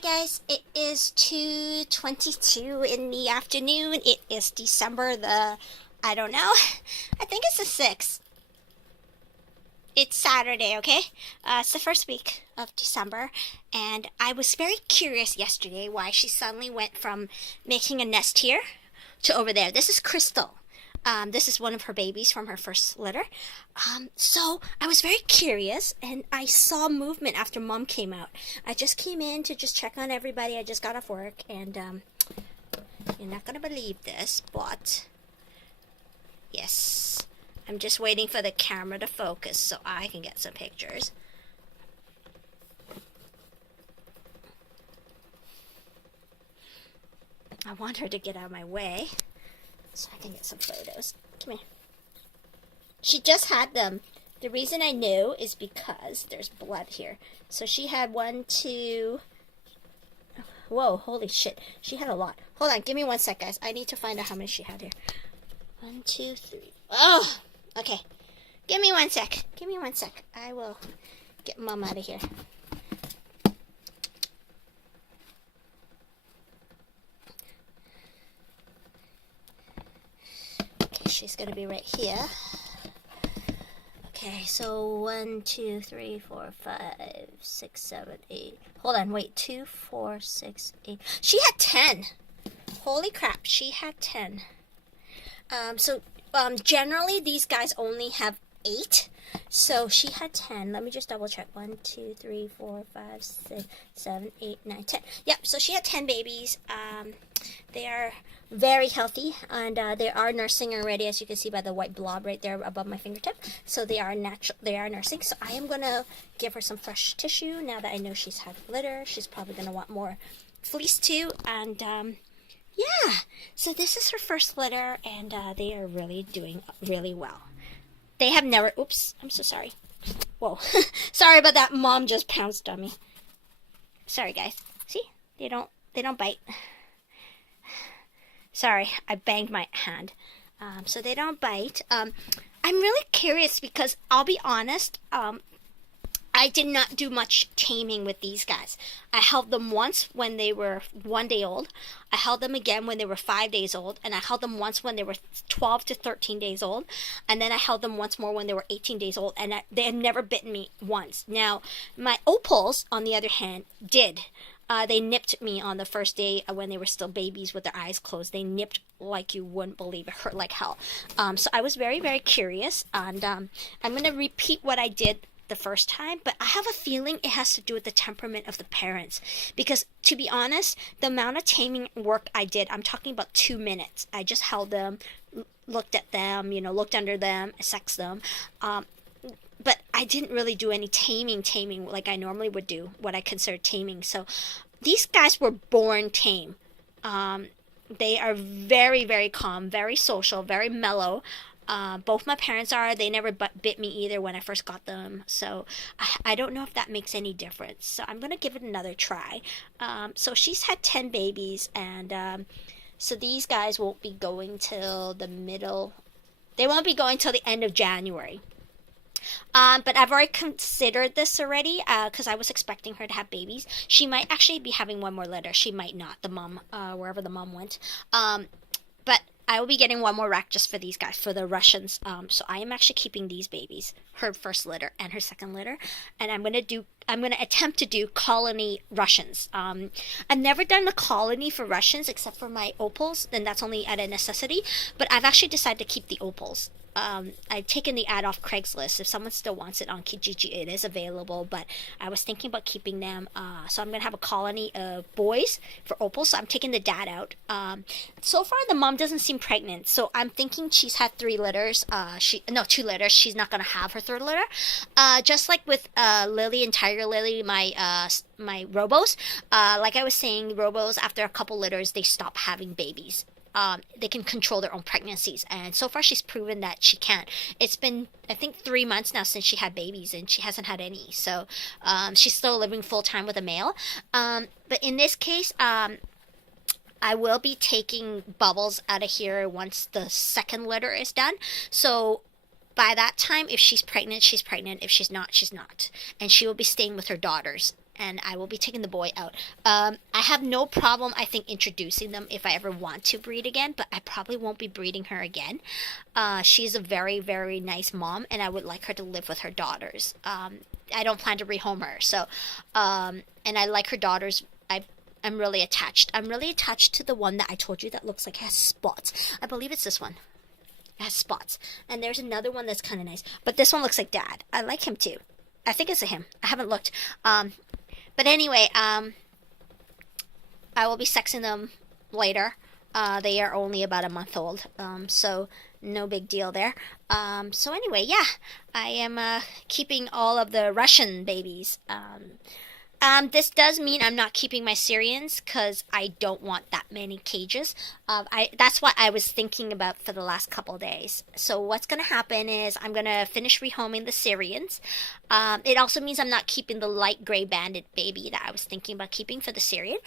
guys, it is 2:22 in the afternoon. It is December the, I don't know, I think it's the 6th. It's Saturday, okay? It's the first week of December, and I was very curious yesterday why she suddenly went from making a nest here to over there. This is Crystal. This is one of her babies from her first litter. So I was very curious, and I saw movement after Mom came out. I just came in to just check on everybody. I just got off work, and you're not gonna believe this, but yes, I'm just waiting for the camera to focus so I can get some pictures. I want her to get out of my way so I can get some photos. Come here. She just had them. The reason I knew is because there's blood here. So she had 1, 2... Whoa, holy shit. She had a lot. Hold on, give me 1 sec, guys. I need to find out how many she had here. 1, 2, 3... Oh! Okay. Give me 1 sec. Give me 1 sec. I will get Mom out of here. She's gonna be right here. Okay, so 1, 2, 3, 4, 5, 6, 7, 8. Hold on, wait. 2, 4, 6, 8. She had 10. Holy crap, she had 10. Generally these guys only have 8. So she had 10. Let me just double check. 1, 2, 3, 4, 5, 6, 7, 8, 9, 10. Yep, so she had 10 babies. They are very healthy, and they are nursing already, as you can see by the white blob right there above my fingertip. So they are nursing. So I am gonna give her some fresh tissue now that I know she's had litter. She's probably gonna want more fleece too, and yeah. So this is her first litter, and they are really doing really well. They have never. Oops, I'm so sorry. Whoa, sorry about that. Mom just pounced on me. Sorry, guys. See, they don't bite. Sorry, I banged my hand. So they don't bite. I'm really curious because I'll be honest, I did not do much taming with these guys. I held them once when they were 1 day old. I held them again when they were 5 days old. And I held them once when they were 12 to 13 days old. And then I held them once more when they were 18 days old. And they had never bitten me once. Now, my opals, on the other hand, did. They nipped me on the first day when they were still babies with their eyes closed. They nipped like you wouldn't believe. It hurt like hell. So I was very, very curious. And I'm going to repeat what I did the first time, but I have a feeling it has to do with the temperament of the parents. Because to be honest, the amount of taming work I did, I'm talking about 2 minutes. I just held them, looked at them, looked under them, sexed them. But I didn't really do any taming like I normally would do, what I consider taming. So these guys were born tame. They are very, very calm, very social, very mellow. Both my parents are. They never bit me either when I first got them. So I don't know if that makes any difference. So I'm going to give it another try. So she's had 10 babies. And so these guys won't be going till the middle. They won't be going till the end of January. But I've already considered this already because I was expecting her to have babies. She might actually be having one more litter. She might not, the mom, wherever the mom went. But I will be getting one more rack just for these guys, for the Russians. So I am actually keeping these babies, her first litter and her second litter. And I'm going to attempt to do colony Russians. I've never done a colony for Russians except for my opals, and that's only at a necessity. But I've actually decided to keep the opals. I've taken the ad off Craigslist. If someone still wants it on Kijiji, it is available, but I was thinking about keeping them. So I'm going to have a colony of boys for opals, so I'm taking the dad out. So far, the mom doesn't seem pregnant, so I'm thinking she's had 3 litters. 2 litters. She's not going to have her 3rd litter. Just like with Lily and Tiger Lily, my Robos, like I was saying, Robos, after a couple litters, they stop having babies. They can control their own pregnancies, and so far she's proven that she can. It's been, I think, 3 months now since she had babies, and she hasn't had any. So she's still living full time with a male. But in this case, I will be taking Bubbles out of here once the second litter is done. So by that time, if she's pregnant, she's pregnant. If she's not, she's not, and she will be staying with her daughters. and I will be taking the boy out. I have no problem, I think, introducing them if I ever want to breed again, but I probably won't be breeding her again. She's a very, very nice mom, and I would like her to live with her daughters. I don't plan to rehome her, so, and I like her daughters. I'm really attached. I'm really attached to the one that I told you that looks like it has spots. I believe it's this one. It has spots. And there's another one that's kind of nice. But this one looks like Dad. I like him too. I think it's a him. I haven't looked. But anyway, I will be sexing them later. They are only about a month old. So no big deal there. So anyway, yeah. I am keeping all of the Russian babies. This does mean I'm not keeping my Syrians because I don't want that many cages. That's what I was thinking about for the last couple of days. So what's going to happen is I'm going to finish rehoming the Syrians. It also means I'm not keeping the light gray banded baby that I was thinking about keeping for the Syrian.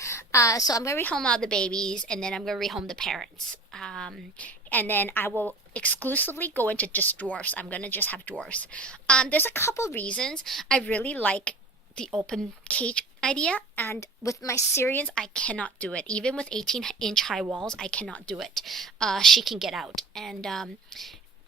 So I'm going to rehome all the babies, and then I'm going to rehome the parents. And then I will exclusively go into just dwarfs. I'm going to just have dwarfs. There's a couple reasons I really like the open cage idea, and with my Syrians I cannot do it. Even with 18-inch high walls, I cannot do it. She can get out, and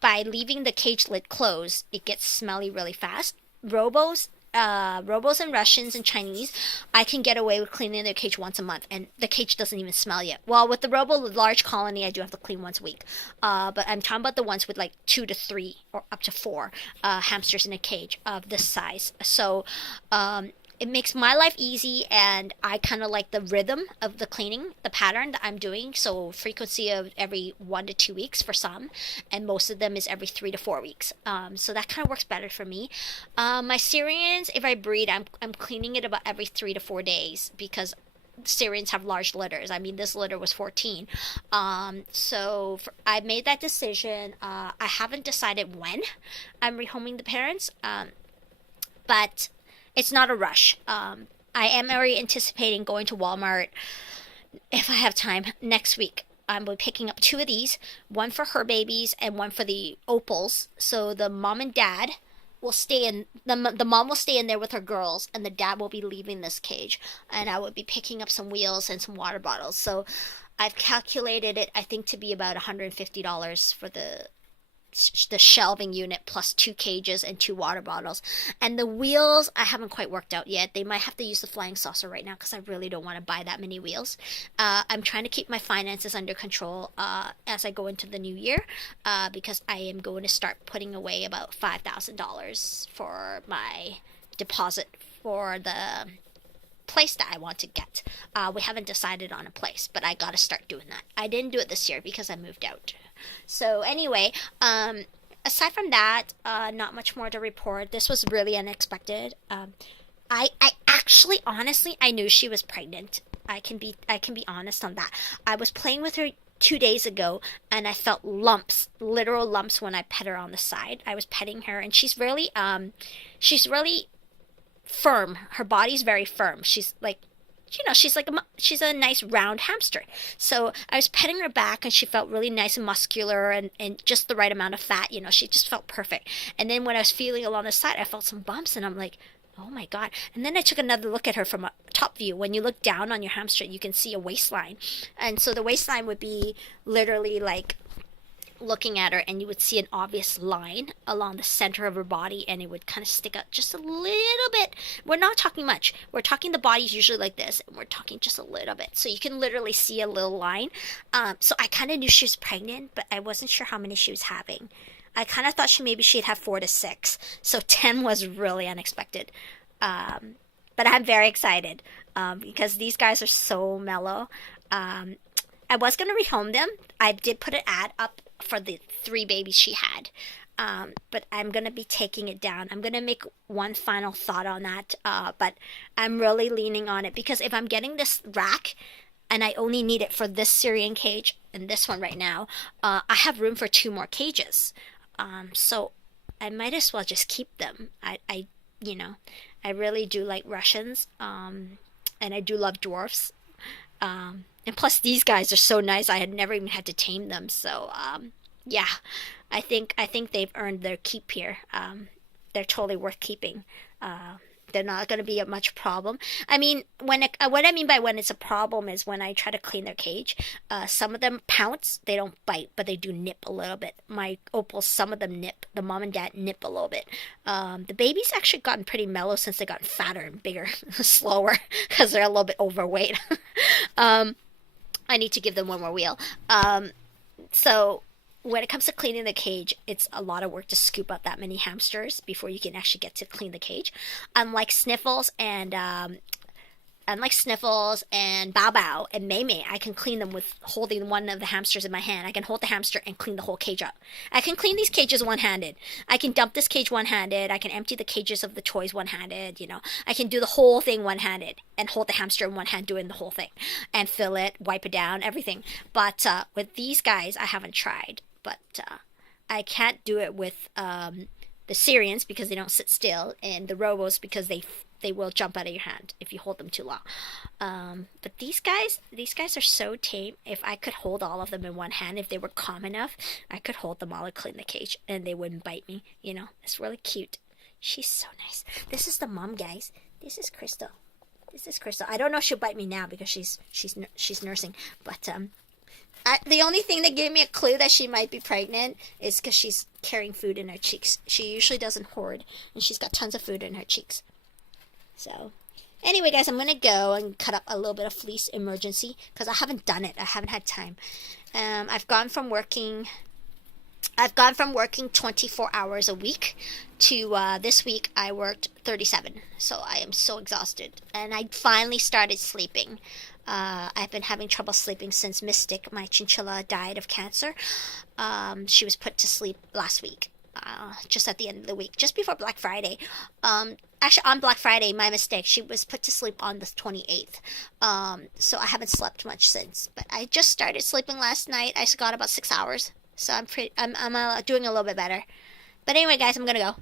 by leaving the cage lid closed, it gets smelly really fast. Robos and Russians and Chinese, I can get away with cleaning their cage once a month, and the cage doesn't even smell yet. Well, with the Robo large colony, I do have to clean once a week. But I'm talking about the ones with like 2 to 3 or up to 4 hamsters in a cage of this size. So it makes my life easy, and I kind of like the rhythm of the cleaning, the pattern that I'm doing. So frequency of every 1 to 2 weeks for some, and most of them is every 3 to 4 weeks. So that kind of works better for me. My Syrians, if I breed, I'm cleaning it about every 3 to 4 days because Syrians have large litters. I mean, this litter was 14. I made that decision. I haven't decided when I'm rehoming the parents, but it's not a rush. I am already anticipating going to Walmart, if I have time, next week. I'm picking up 2 of these, one for her babies and one for the opals. So the mom and dad will stay in, the mom will stay in there with her girls, and the dad will be leaving this cage. And I will be picking up some wheels and some water bottles. So I've calculated it, I think, to be about $150 for the shelving unit plus 2 cages and 2 water bottles. And the wheels I haven't quite worked out yet. They might have to use the flying saucer right now because I really don't want to buy that many wheels. I'm trying to keep my finances under control as I go into the new year, because I am going to start putting away about $5,000 for my deposit for the place that I want to get. We haven't decided on a place, but I got to start doing that. I didn't do it this year because I moved out. So anyway, aside from that, not much more to report. This was really unexpected. I actually, honestly, I knew she was pregnant. I can be honest on that. I was playing with her 2 days ago, and I felt lumps, literal lumps, when I pet her on the side. I was petting her, and she's really firm. Her body's very firm. She's like, she's a nice round hamster. So I was petting her back, and she felt really nice and muscular, and just the right amount of fat. She just felt perfect. And then when I was feeling along the side, I felt some bumps, and I'm like, oh my God. And then I took another look at her from a top view. When you look down on your hamster, you can see a waistline. And so the waistline would be literally like looking at her, and you would see an obvious line along the center of her body, and it would kind of stick out just a little bit. We're not talking much. We're talking the body's usually like this, and we're talking just a little bit. So you can literally see a little line. So I kind of knew she was pregnant, but I wasn't sure how many she was having. I kind of thought she'd have 4 to 6. So 10 was really unexpected. But I'm very excited because these guys are so mellow. I was going to rehome them. I did put an ad up for the 3 babies she had. But I'm going to be taking it down. I'm going to make one final thought on that. But I'm really leaning on it because if I'm getting this rack and I only need it for this Syrian cage and this one right now, I have room for 2 more cages. So I might as well just keep them. I really do like Russians. And I do love dwarfs. And plus these guys are so nice. I had never even had to tame them. So, yeah, I think they've earned their keep here. They're totally worth keeping. They're not going to be a much problem. I mean, what I mean by when it's a problem is when I try to clean their cage. Some of them pounce, they don't bite, but they do nip a little bit. My opals, some of them nip. The mom and dad nip a little bit. The babies actually gotten pretty mellow since they got fatter and bigger, slower, because they're a little bit overweight. I need to give them one more wheel. So when it comes to cleaning the cage, it's a lot of work to scoop out that many hamsters before you can actually get to clean the cage. Unlike Sniffles and Bao Bao and Mei Mei, I can clean them with holding one of the hamsters in my hand. I can hold the hamster and clean the whole cage up. I can clean these cages one-handed. I can dump this cage one-handed. I can empty the cages of the toys one-handed. I can do the whole thing one-handed and hold the hamster in one hand doing the whole thing and fill it, wipe it down, everything. But with these guys, I haven't tried. But I can't do it with the Syrians because they don't sit still, and the Robos because they will jump out of your hand if you hold them too long. But these guys are so tame. If I could hold all of them in one hand, if they were calm enough, I could hold them all and clean the cage, and they wouldn't bite me. It's really cute. She's so nice. This is the mom, guys. This is Crystal. I don't know if she'll bite me now because she's nursing, but the only thing that gave me a clue that she might be pregnant is because she's carrying food in her cheeks. She usually doesn't hoard, and she's got tons of food in her cheeks. So, anyway, guys, I'm going to go and cut up a little bit of fleece emergency because I haven't done it. I haven't had time. I've gone from working 24 hours a week to this week I worked 37. So I am so exhausted. And I finally started sleeping. I've been having trouble sleeping since Mystic, my chinchilla, died of cancer. She was put to sleep last week, just at the end of the week, just before Black Friday. Actually, on Black Friday, my mistake. She was put to sleep on the 28th. So I haven't slept much since. But I just started sleeping last night. I got about 6 hours. So I'm doing a little bit better. But anyway, guys, I'm gonna go.